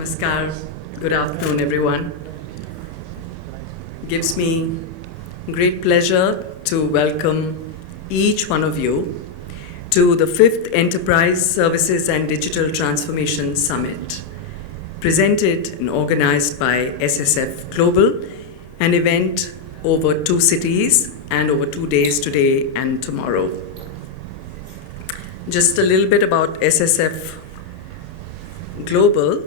Namaskar. Good afternoon, everyone. Gives me great pleasure to welcome each one of you to the 5th Enterprise Services and Digital Transformation Summit, presented and organized by SSF Global, an event over 2 cities and over 2 days, today and tomorrow. Just a little bit about SSF Global.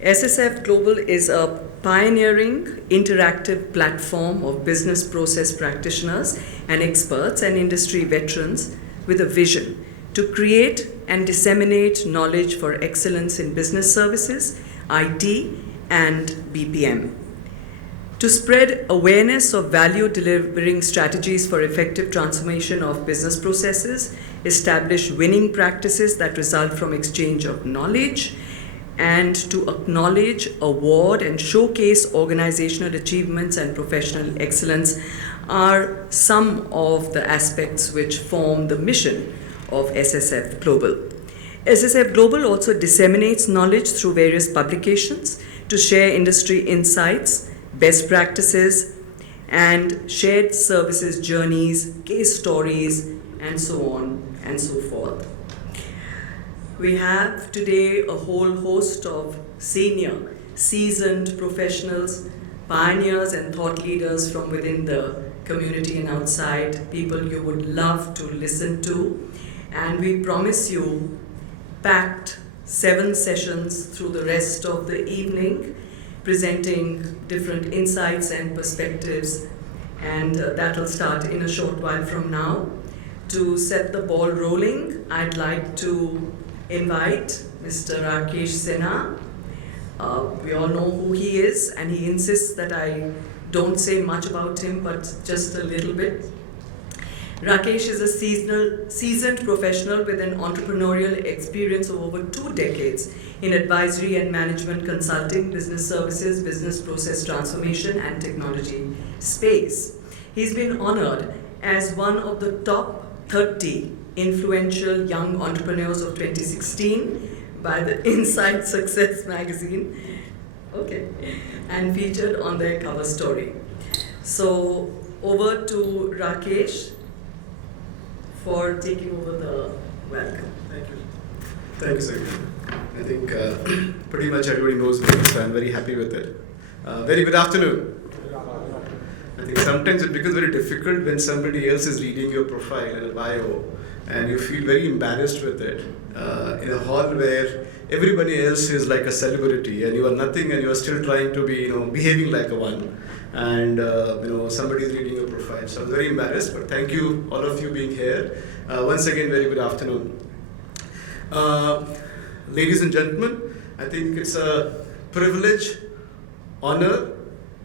SSF Global is a pioneering interactive platform of business process practitioners and experts and industry veterans with a vision to create and disseminate knowledge for excellence in business services, IT, and BPM. To spread awareness of value delivering strategies for effective transformation of business processes, establish winning practices that result from exchange of knowledge, and to acknowledge, award, and showcase organizational achievements and professional excellence are some of the aspects which form the mission of SSF Global. SSF Global also disseminates knowledge through various publications to share industry insights, best practices, and shared services journeys, case stories, and so on and so forth. We have today a whole host of senior, seasoned professionals, pioneers and thought leaders from within the community and outside, people you would love to listen to. And we promise you packed 7 sessions through the rest of the evening, presenting different insights and perspectives. And that will start in a short while from now. To set the ball rolling, I'd like to invite Mr. Rakesh Sinha. We all know who he is, and he insists that I don't say much about him, but just a little bit. Rakesh is a seasoned professional with an entrepreneurial experience of over 2 decades in advisory and management consulting, business services, business process transformation, and technology space. He's been honored as one of the top 30 influential young entrepreneurs of 2016 by the Inside Success magazine, and featured on their cover story. So over to Rakesh for taking over the welcome. Thank you. Thank you, Sinha. I think pretty much everybody knows me, so I'm very happy with it. Very good afternoon. I think sometimes it becomes very difficult when somebody else is reading your profile and a bio, and you feel very embarrassed with it in a hall where everybody else is like a celebrity and you are nothing, and you are still trying to be, behaving like a one, and somebody is reading your profile. So I was very embarrassed, but thank you, all of you being here. Once again, very good afternoon. Ladies and gentlemen, I think it's a privilege, honor,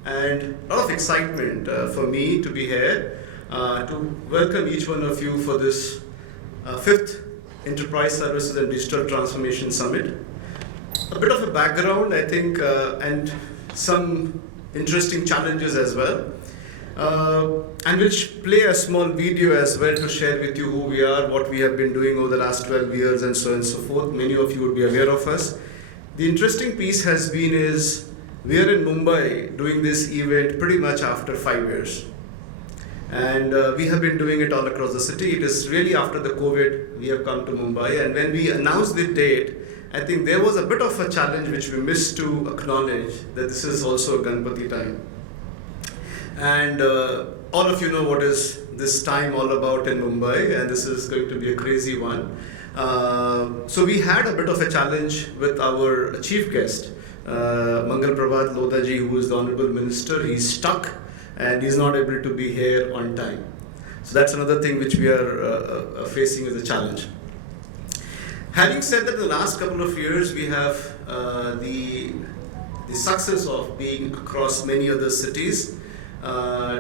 and a lot of excitement for me to be here to welcome each one of you for this 5th Enterprise Services and Digital Transformation Summit. A bit of a background, I think, and some interesting challenges as well. And we'll play a small video as well to share with you who we are, what we have been doing over the last 12 years, and so on and so forth. Many of you would be aware of us. The interesting piece has been is we are in Mumbai doing this event pretty much after 5 years. And we have been doing it all across the city. It is really after the COVID we have come to Mumbai. And when we announced the date, I think there was a bit of a challenge which we missed to acknowledge that this is also a Ganpati time. And all of you know what is this time all about in Mumbai, and this is going to be a crazy one. So we had a bit of a challenge with our chief guest, Mangal Prabhat Lodhaji, who is the Honorable Minister. He's stuck and he's not able to be here on time. So that's another thing which we are facing as a challenge. Having said that, the last couple of years we have the success of being across many other cities,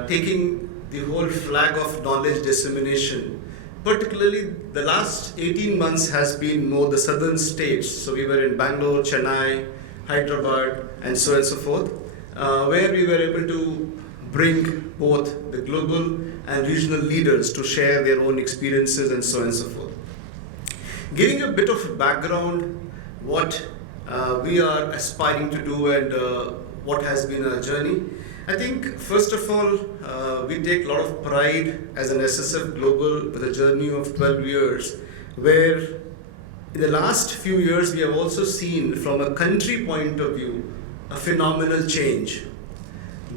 taking the whole flag of knowledge dissemination. Particularly the last 18 months has been more the southern states. So we were in Bangalore, Chennai, Hyderabad, and so on and so forth, where we were able to bring both the global and regional leaders to share their own experiences and so on and so forth. Giving a bit of background, what we are aspiring to do, and what has been our journey. I think, first of all, we take a lot of pride as an SSF Global with a journey of 12 years, where in the last few years we have also seen, from a country point of view, a phenomenal change.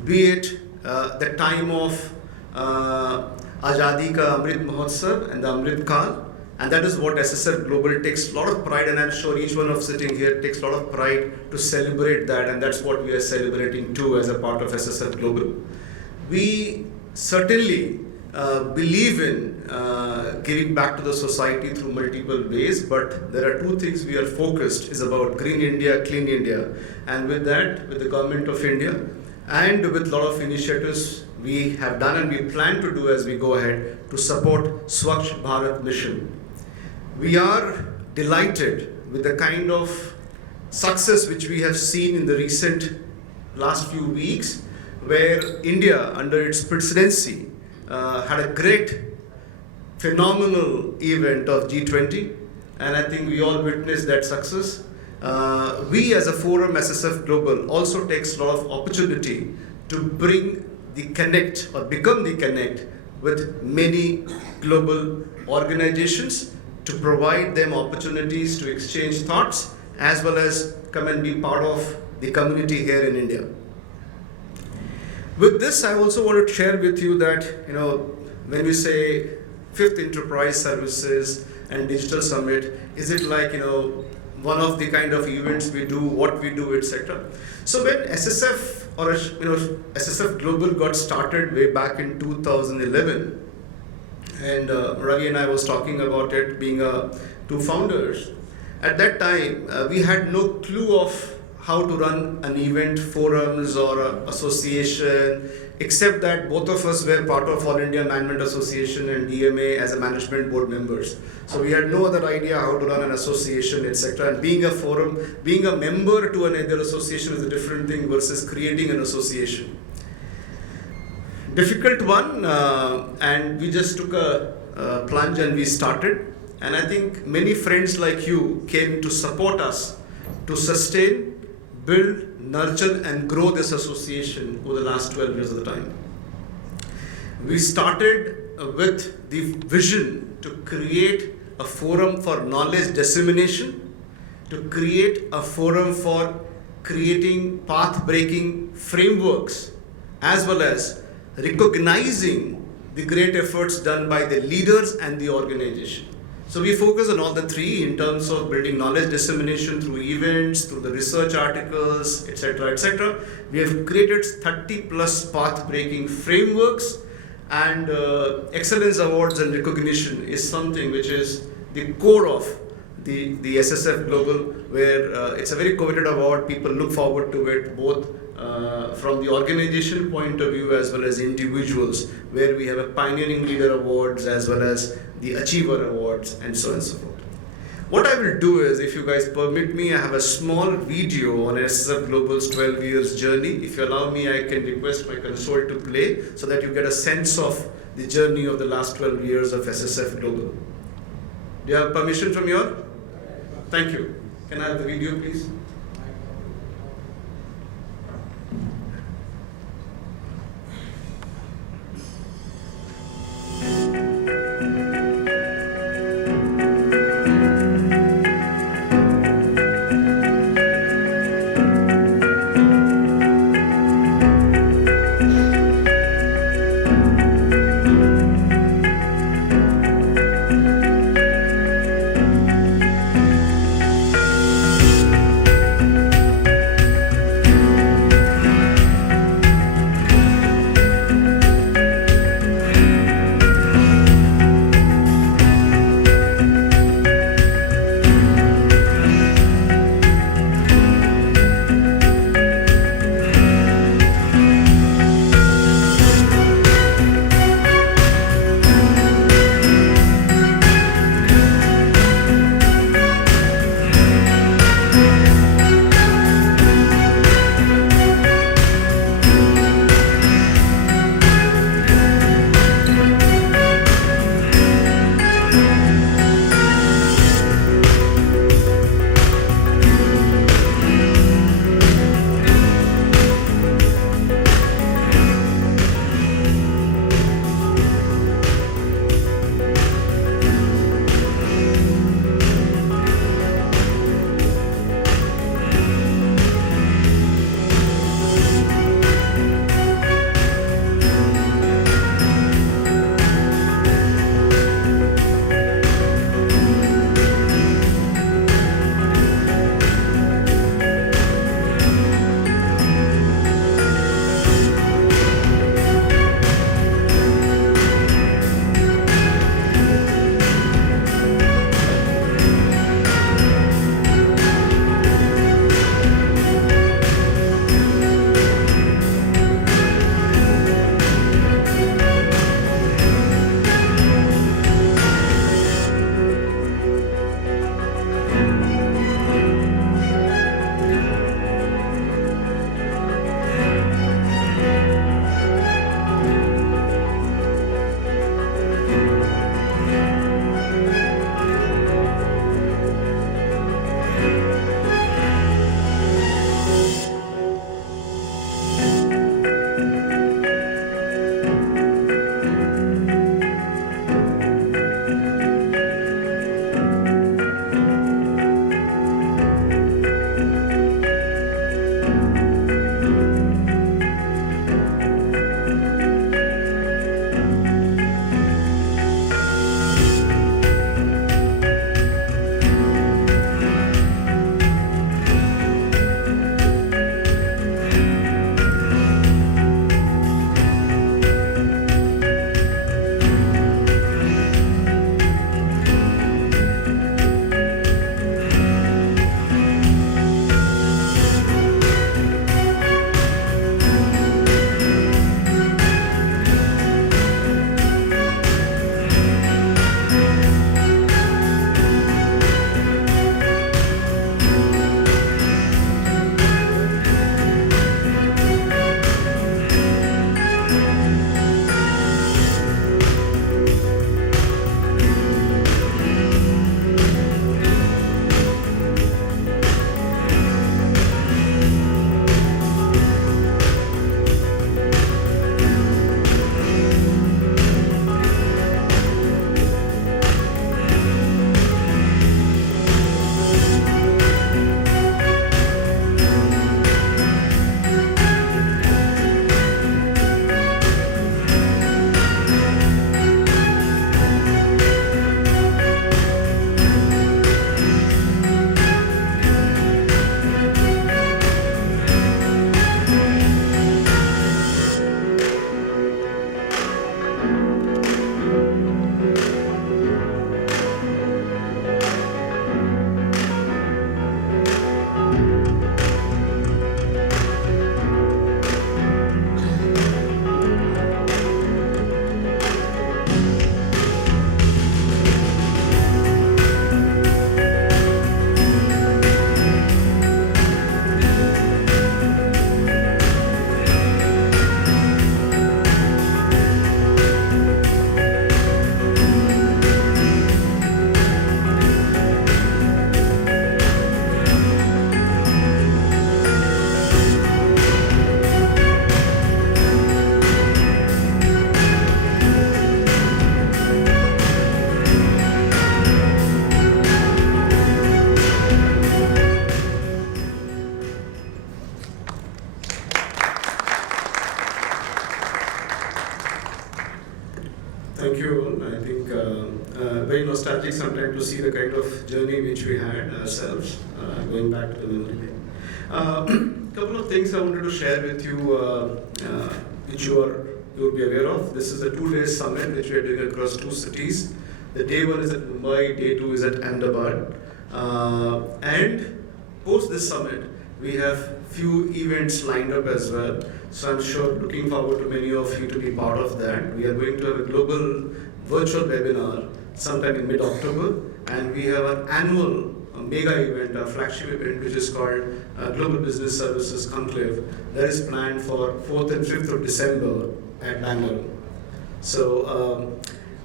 Be it the time of Azadi Ka Amrit Mahotsav and the Amrit Kal, and that is what SSF Global takes a lot of pride, and I'm sure each one of sitting here takes a lot of pride to celebrate that, and that's what we are celebrating too as a part of SSF Global. We certainly believe in giving back to the society through multiple ways, but there are two things we are focused is about Green India, Clean India, and with that, with the Government of India, and with a lot of initiatives we have done and we plan to do as we go ahead to support Swachh Bharat mission. We are delighted with the kind of success which we have seen in the recent last few weeks, where India under its presidency had a great phenomenal event of G20, and I think we all witnessed that success. We as a forum, SSF Global, also takes a lot of opportunity to bring the connect or become the connect with many global organizations, to provide them opportunities to exchange thoughts as well as come and be part of the community here in India. With this, I also want to share with you that, when we say 5th Enterprise Services and Digital Summit, is it like, one of the kind of events we do, what we do, etc. So when SSF or SSF Global got started way back in 2011, and Ravi and I was talking about it, being two founders. At that time, we had no clue of how to run an event, forums or association, except that both of us were part of All India Management Association and DMA as a management board members. So we had no other idea how to run an association, etc. And being a forum, being a member to another association is a different thing versus creating an association. Difficult one, and we just took a plunge and we started. And I think many friends like you came to support us to sustain, build, nurture and grow this association over the last 12 years of the time. We started with the vision to create a forum for knowledge dissemination, to create a forum for creating path-breaking frameworks, as well as recognizing the great efforts done by the leaders and the organization. So we focus on all the three in terms of building knowledge dissemination through events, through the research articles, etc., etc. We have created 30 plus path-breaking frameworks, and excellence awards and recognition is something which is the core of the SSF Global, where it's a very coveted award. People look forward to it, both from the organization point of view as well as individuals, where we have a Pioneering Leader Awards as well as the Achiever Awards and so on and so forth. What I will do is, if you guys permit me, I have a small video on SSF Global's 12 years journey. If you allow me, I can request my console to play so that you get a sense of the journey of the last 12 years of SSF Global. Do you have permission from your? Thank you. Can I have the video, please? Thank you. I think very nostalgic sometimes to see the kind of journey which we had ourselves, going back to the memory lane. Couple of things I wanted to share with you, which you will be aware of. This is a 2-day summit which we are doing across 2 cities. The day 1 is at Mumbai, day 2 is at Ahmedabad. And post this summit, we have few events lined up as well. So I'm sure looking forward to many of you to be part of that. We are going to have a global virtual webinar sometime in mid-October, and we have an annual mega event, a flagship event, which is called Global Business Services Conclave. That is planned for 4th and 5th of December at Bangalore. So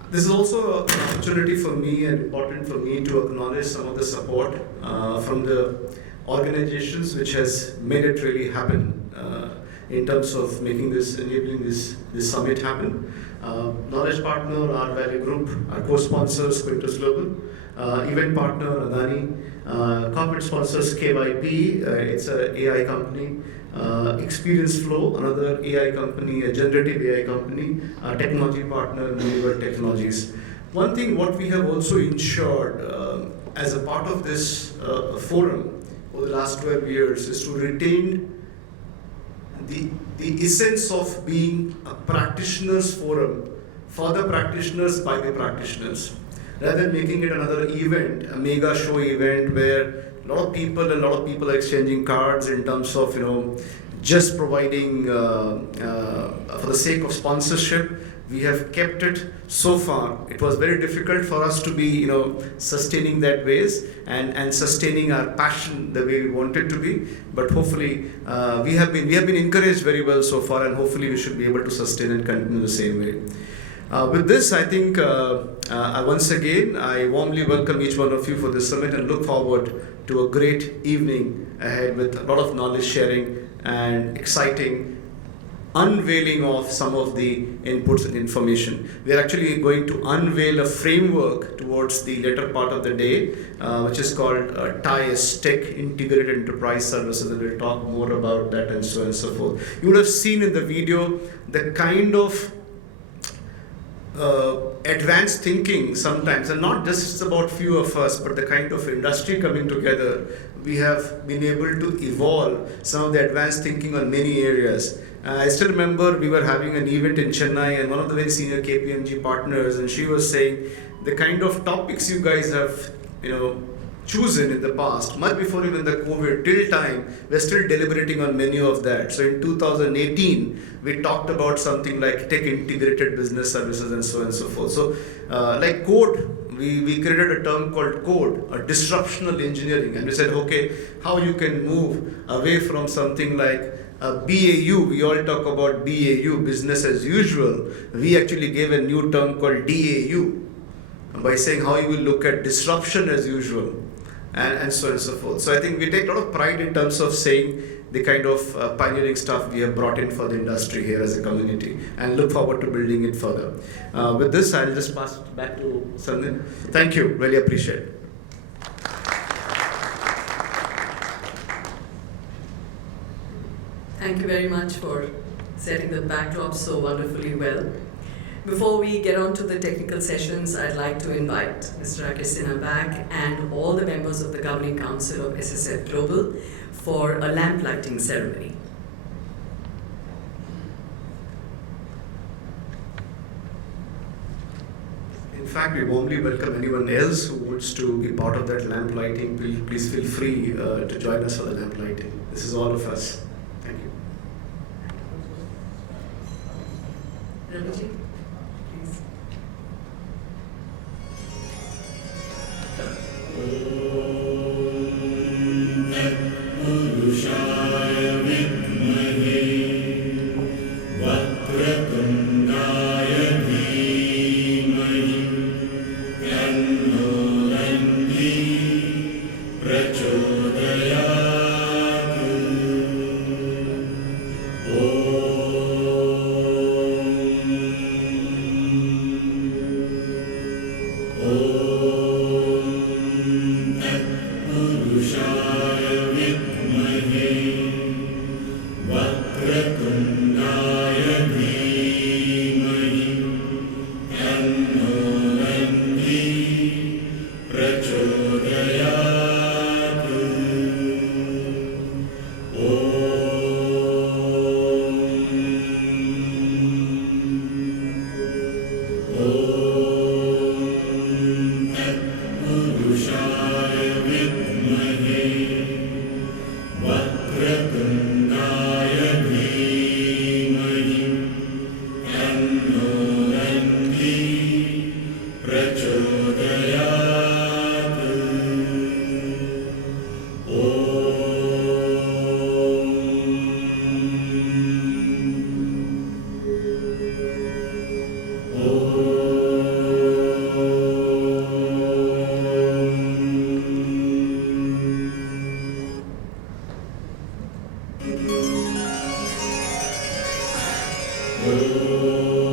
this is also an opportunity for me and important for me to acknowledge some of the support from the organizations which has made it really happen in terms of making this, enabling this summit happen. Knowledge partner, our Value Group, our co-sponsors, Quintus Global, event partner, Adani, corporate sponsors, KYP, it's an AI company, Experience Flow, another AI company, a generative AI company, technology partner, Univer Technologies. One thing what we have also ensured as a part of this forum over the last 12 years is to retain the essence of being a practitioners forum for the practitioners by the practitioners, rather than making it another event, a mega show event where a lot of people are exchanging cards in terms of just providing for the sake of sponsorship. We have kept it so far. It was very difficult for us to be sustaining that ways and sustaining our passion the way we wanted to be. But hopefully we have been encouraged very well so far, and hopefully we should be able to sustain and continue the same way. With this, I think once again I warmly welcome each one of you for this summit and look forward to a great evening ahead with a lot of knowledge sharing and exciting unveiling of some of the inputs and information. We are actually going to unveil a framework towards the later part of the day, which is called TIES, Tech Integrated Enterprise Services, and we'll talk more about that and so on and so forth. You would have seen in the video the kind of advanced thinking sometimes, and not just about few of us, but the kind of industry coming together. We have been able to evolve some of the advanced thinking on many areas. I still remember we were having an event in Chennai, and one of the very senior KPMG partners, and she was saying the kind of topics you guys have chosen in the past, much before even the COVID, till time, we're still deliberating on many of that. So in 2018, we talked about something like tech integrated business services and so on and so forth. So like code, we created a term called code, a disruptional engineering, and we said, okay, how you can move away from something like BAU, we all talk about BAU, business as usual. We actually gave a new term called DAU by saying how you will look at disruption as usual and so on and so forth. So I think we take a lot of pride in terms of saying the kind of pioneering stuff we have brought in for the industry here as a community, and look forward to building it further. With this, I'll just pass it back to Sandhya. Thank you, really appreciate it. Thank you very much for setting the backdrop so wonderfully well. Before we get on to the technical sessions, I'd like to invite Mr. Rakesh Sinha back and all the members of the Governing Council of SSF Global for a lamp lighting ceremony. In fact, we warmly welcome anyone else who wants to be part of that lamp lighting. Please feel free to join us for the lamp lighting. This is all of us. Thank you. Ramesh, please. Oh.